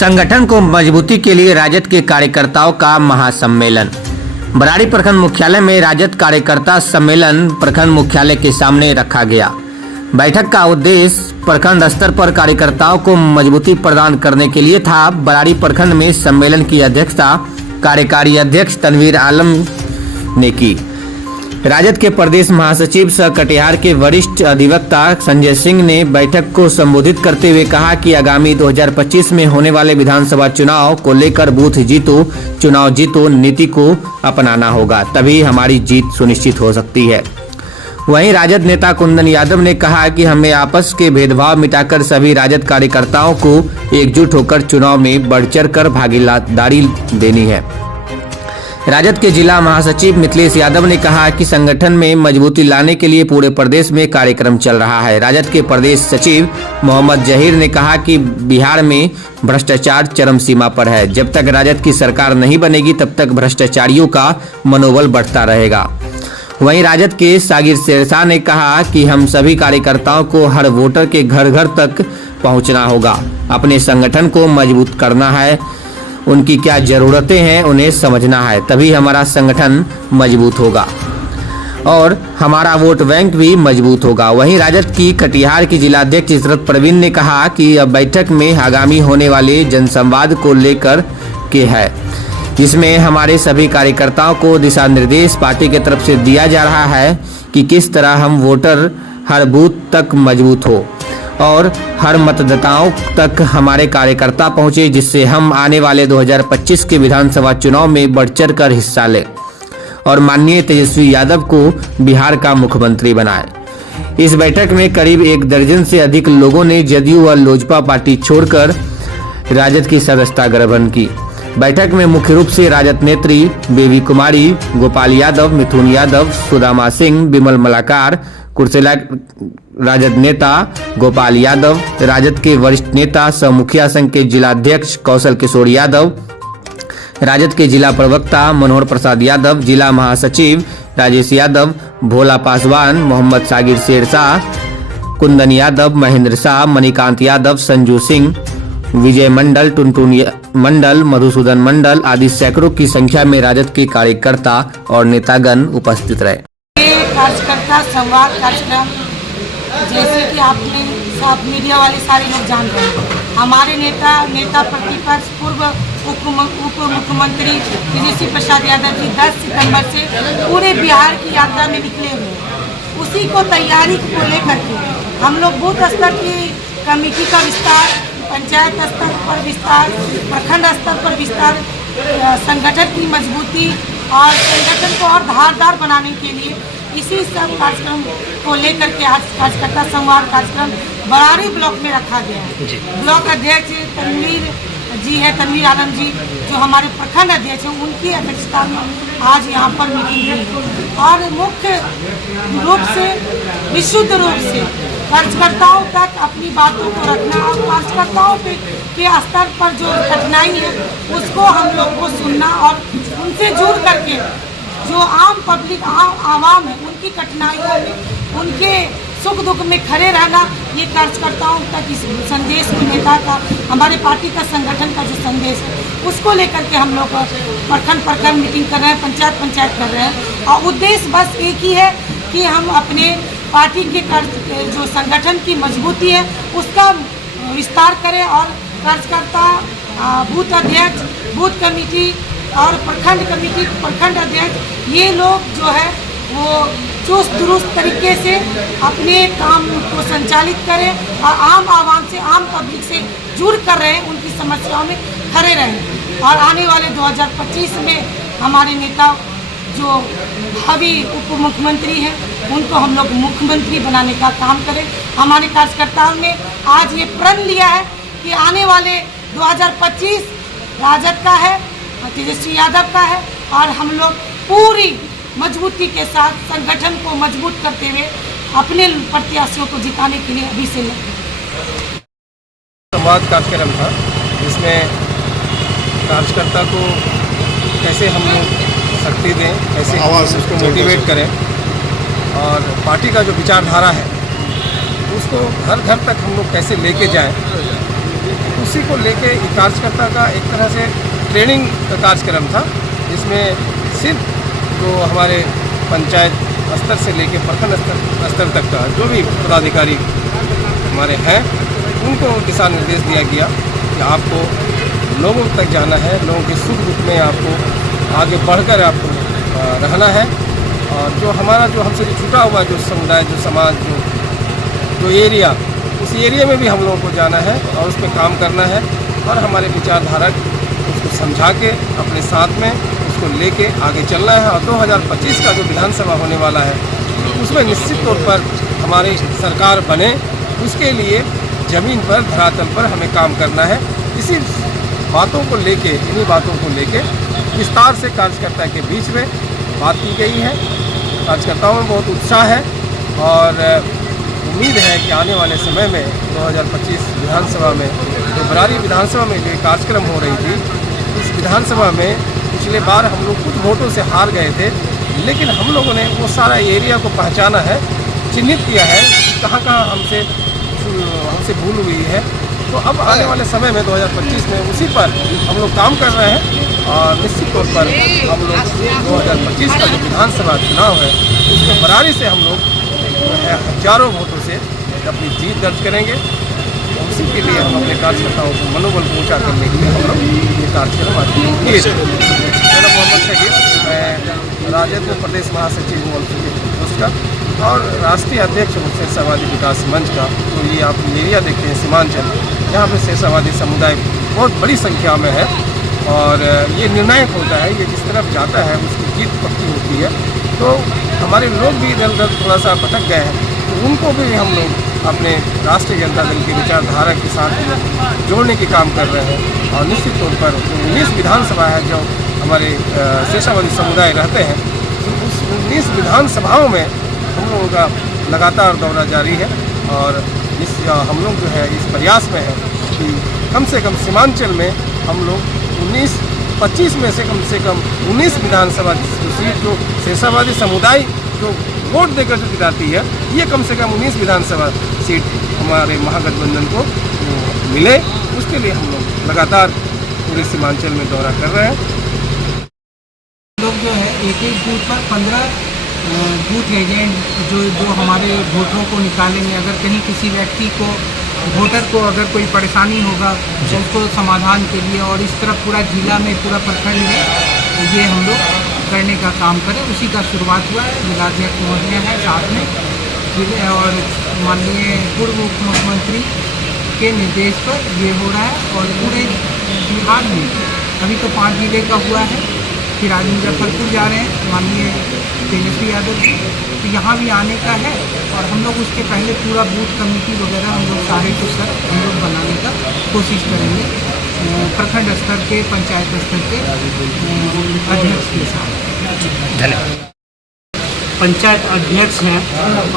संगठन को मजबूती के लिए राजद के कार्यकर्ताओं का महासम्मेलन। बराड़ी प्रखंड मुख्यालय में राजद कार्यकर्ता सम्मेलन प्रखंड मुख्यालय के सामने रखा गया। बैठक का उद्देश्य प्रखंड स्तर पर कार्यकर्ताओं को मजबूती प्रदान करने के लिए था। बराड़ी प्रखंड में सम्मेलन की अध्यक्षता कार्यकारी अध्यक्ष तनवीर आलम ने की। राजद के प्रदेश महासचिव सह कटिहार के वरिष्ठ अधिवक्ता संजय सिंह ने बैठक को संबोधित करते हुए कहा कि आगामी 2025 में होने वाले विधानसभा चुनाव को लेकर बूथ जीतो चुनाव जीतो नीति को अपनाना होगा, तभी हमारी जीत सुनिश्चित हो सकती है। वहीं राजद नेता कुंदन यादव ने कहा कि हमें आपस के भेदभाव मिटाकर सभी राजद कार्यकर्ताओं को एकजुट होकर चुनाव में बढ़-चढ़ कर भागीदारी देनी है। राजद के जिला महासचिव मिथिलेश यादव ने कहा कि संगठन में मजबूती लाने के लिए पूरे प्रदेश में कार्यक्रम चल रहा है। राजद के प्रदेश सचिव मोहम्मद जहीर ने कहा कि बिहार में भ्रष्टाचार चरम सीमा पर है। जब तक राजद की सरकार नहीं बनेगी तब तक भ्रष्टाचारियों का मनोबल बढ़ता रहेगा। वहीं राजद के सागिर शेरशाह ने कहा कि हम सभी कार्यकर्ताओं को हर वोटर के घर घर तक पहुंचना होगा, अपने संगठन को मजबूत करना है, उनकी क्या जरूरतें हैं उन्हें समझना है, तभी हमारा संगठन मजबूत होगा और हमारा वोट बैंक भी मजबूत होगा। वहीं राजद की कटिहार की जिलाध्यक्ष इशरत परवीन ने कहा कि अब बैठक में आगामी होने वाले जनसंवाद को लेकर के है, जिसमें हमारे सभी कार्यकर्ताओं को दिशा निर्देश पार्टी की तरफ से दिया जा रहा है कि किस तरह हम वोटर हर बूथ तक मजबूत हो और हर मतदाताओं तक हमारे कार्यकर्ता पहुंचे, जिससे हम आने वाले 2025 के विधानसभा चुनाव में बढ़-चढ़ कर हिस्सा लें और माननीय तेजस्वी यादव को बिहार का मुख्यमंत्री बनाए। इस बैठक में करीब 1 दर्जन से अधिक लोगों ने जदयू व लोजपा पार्टी छोड़कर राजद की सदस्यता ग्रहण की। बैठक में मुख्य रूप से राजद नेत्री बेबी कुमारी, गोपाल यादव, मिथुन यादव, सुदामा सिंह, विमल मलाकार, कुर्सेला राजद नेता गोपाल यादव, राजद के वरिष्ठ नेता सह मुखिया संघ के जिलाध्यक्ष कौशल किशोर यादव, राजद के जिला प्रवक्ता मनोहर प्रसाद यादव, जिला महासचिव राजेश यादव, भोला पासवान, मोहम्मद सागिर शेरशाह, कुंदन यादव, महेंद्र शाह, मणिकांत यादव, संजू सिंह, विजय मंडल, टुनटुन मंडल, मधुसूदन मंडल आदि सैकड़ों की संख्या में राजद के कार्यकर्ता और नेतागण उपस्थित रहे। कार्यकर्ता संवाद कार्यक्रम, जैसे कि आपने सब मीडिया वाले सारे लोग जान रहे हैं, हमारे नेता प्रतिपक्ष पूर्व उप मुख्यमंत्री तेजस्वी प्रसाद यादव जी 10 सितंबर से पूरे बिहार की यात्रा में निकले हुए हैं। उसी को तैयारी को लेकर के हम लोग बूथ स्तर की कमेटी का विस्तार, पंचायत स्तर पर विस्तार, प्रखंड स्तर पर विस्तार, संगठन की मजबूती और संगठन को और धारदार बनाने के लिए इसी सब कार्यक्रम को लेकर के आज कार्यकर्ता संवाद कार्यक्रम बराड़ी ब्लॉक में रखा गया है। ब्लॉक अध्यक्ष तनवीर जी है, तनवीर आलम जी जो हमारे प्रखंड अध्यक्ष हैं, उनकी अध्यक्षता में आज यहाँ पर मीटिंग हुई और मुख्य रूप से विशुद्ध रूप से कार्यकर्ताओं तक अपनी बातों को रखना और कार्यकर्ताओं के स्तर पर जो कठिनाई है उसको हम लोग को सुनना और उनसे जुड़ करके जो आम पब्लिक आवाम है उनकी कठिनाइयों में, उनके सुख दुख में खड़े रहना, ये कार्यकर्ताओं तक इस संदेश को नेता का, हमारे पार्टी का, संगठन का जो संदेश है उसको लेकर के हम लोग प्रखंड मीटिंग कर रहे हैं, पंचायत कर रहे हैं और उद्देश्य बस एक ही है कि हम अपने पार्टी के जो संगठन की मजबूती है उसका विस्तार करें और कार्यकर्ता, बूथ अध्यक्ष, बूथ कमेटी और प्रखंड कमेटी, प्रखंड अध्यक्ष, ये लोग जो है वो चुस्त दुरुस्त तरीके से अपने काम को संचालित करें और आम आवाम से, आम पब्लिक से जुड़ कर रहे हैं, उनकी समस्याओं में खड़े रहें और आने वाले 2025 में हमारे नेता जो भावी उप मुख्यमंत्री हैं उनको हम लोग मुख्यमंत्री बनाने का काम करें। हमारे कार्यकर्ताओं ने आज ये प्रण लिया है कि आने वाले 2025 राजद का है, तेजस्वी यादव का है और हम लोग पूरी मजबूती के साथ संगठन को मजबूत करते हुए अपने प्रत्याशियों को जिताने के लिए अभी से संवाद कार्यक्रम था, जिसमें कार्यकर्ता को कैसे हम लोग शक्ति दें, कैसे उसको मोटिवेट करें और पार्टी का जो विचारधारा है उसको घर घर तक हम लोग कैसे लेके जाएं, उस उसी को लेके एक कार्यकर्ता का एक तरह से ट्रेनिंग का कार्यक्रम था, जिसमें सिर्फ जो हमारे पंचायत स्तर से लेके प्रखंड स्तर तक का जो भी पदाधिकारी हमारे हैं, उनको दिशा निर्देश दिया गया कि आपको लोगों तक जाना है, लोगों के सुख दुख में आपको आगे बढ़कर आपको रहना है। और जो हमारा जो हमसे जो छूटा हुआ जो समुदाय, जो समाज, जो एरिया, उस एरिया में भी हम लोगों को जाना है और उस पर काम करना है और हमारे विचारधारक उसको समझा के अपने साथ में उसको लेके आगे चलना है। और 2025 का जो विधानसभा होने वाला है, उसमें निश्चित तौर पर हमारी सरकार बने, उसके लिए ज़मीन पर, धरातल पर हमें काम करना है। इसी बातों को लेके, इन्हीं बातों को लेके विस्तार से कार्यकर्ता के बीच में बात की गई है। कार्यकर्ताओं में बहुत उत्साह है और उम्मीद है कि आने वाले समय में 2025 विधानसभा में, जो बरारी विधानसभा में जो कार्यक्रम हो रही थी, इस विधानसभा में पिछले बार हम लोग कुछ वोटों से हार गए थे, लेकिन हम लोगों ने वो सारा एरिया को पहचाना है, चिन्हित किया है कहाँ कहाँ हमसे भूल हुई है। तो अब आने वाले समय में 2025 में उसी पर हम लोग काम कर रहे हैं और निश्चित तौर पर हम लोग 2025 का जो विधानसभा चुनाव है, उसमें बरारी से हम लोग हजारों वोटों से अपनी जीत दर्ज करेंगे। उसी के लिए हम अपने कार्यकर्ताओं को मनोबल को ऊंचा करने के लिए हम लोग ये कार्यक्रम आज किए। मेरा मोहम्मद शकील, मैं राजद में प्रदेश महासचिव हूँ उसका, और राष्ट्रीय अध्यक्ष हूँ शेषावादी विकास मंच का। तो ये आप एरिया देखते हैं सीमांचल, जहाँ पे शेषावादी समुदाय बहुत बड़ी संख्या में है और ये निर्णायक होता है, ये जिस तरफ जाता है उसकी जीत पक्की होती है। तो हमारे लोग भी इधर उधर थोड़ा सा भटक गए हैं, तो उनको भी हम लोग अपने राष्ट्रीय जनता दल की विचारधारा के साथ जोड़ने के काम कर रहे हैं। और निश्चित तौर पर 19 विधानसभा है जो हमारे शेषावादी समुदाय रहते हैं, तो उस 19 विधानसभाओं में हम लोगों का लगातार दौरा जारी है और हम लोग जो है इस प्रयास में है कि कम से कम सीमांचल में हम लोग 25 में से कम 19 विधानसभा सीट जो शेषावादी समुदाय जो वोट देकर जो जिताती है, ये कम से कम 19 विधानसभा सीट हमारे महागठबंधन को मिले, उसके लिए हम लोग लगातार पूरे सीमांचल में दौरा कर रहे हैं। लोग जो है एक बूथ पर 15 बूथ एजेंट जो हमारे वोटरों को निकालेंगे। अगर कहीं किसी व्यक्ति को, वोटर को अगर कोई परेशानी होगा तो उसको समाधान के लिए, और इस तरह पूरा जिला में, पूरा प्रखंड में ये हम लोग करने का काम करें, उसी का शुरुआत हुआ है। जिलाध्यक्ष महोदय है साथ में और माननीय पूर्व उप मुख्यमंत्री के निर्देश पर ये हो रहा है। और पूरे बिहार में अभी तो 5 जिले का हुआ है, फिर आज मुजफ्फरपुर जा रहे हैं माननीय तेजस्वी यादव जी, तो यहाँ भी आने का है। और हम लोग उसके पहले पूरा बूथ कमेटी वगैरह हम लोग सारे कुछ सर हम लोग बनाने का कोशिश करेंगे, प्रखंड स्तर के, पंचायत स्तर के अध्यक्ष के साथ। धन्यवाद। पंचायत अध्यक्ष हैं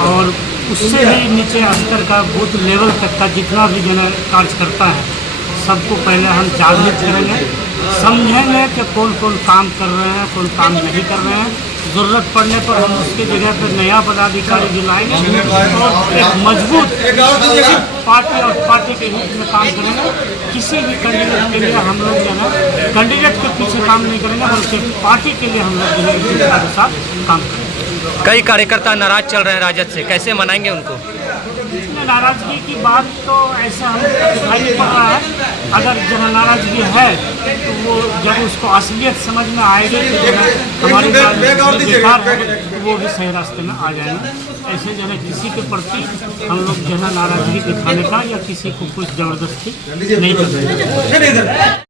और उससे भी नीचे स्तर का बूथ लेवल तक का जितना भी जन कार्यकर्ता है, सबको पहले हम जागरूक करेंगे, समझेंगे कि कौन कौन काम कर रहे हैं, कौन काम नहीं कर रहे हैं। ज़रूरत पड़ने पर हम उसकी जगह पर नया पदाधिकारी दिलाएंगे और एक मजबूत पार्टी और पार्टी के हित में काम करेंगे। किसी भी कैंडिडेट के लिए हम लोग जो है कैंडिडेट के पीछे काम नहीं करेंगे, बल्कि पार्टी के लिए हम लोग जो है एकता के साथ काम करेंगे। कई कार्यकर्ता नाराज चल रहे हैं राजद से, कैसे मनाएंगे उनको? नाराज़गी की बात तो ऐसा हम दिखाई नहीं पड़ रहा है। अगर जहाँ नाराज़गी है तो वो जब उसको असलियत समझ में आएगी तो हमारी बेकार है, तो वो भी सही रास्ते में आ जाएंगे। ऐसे जो है किसी के प्रति हम लोग जो है नाराज़गी दिखाने का या किसी को कुछ ज़बरदस्ती नहीं कर रहे हैं।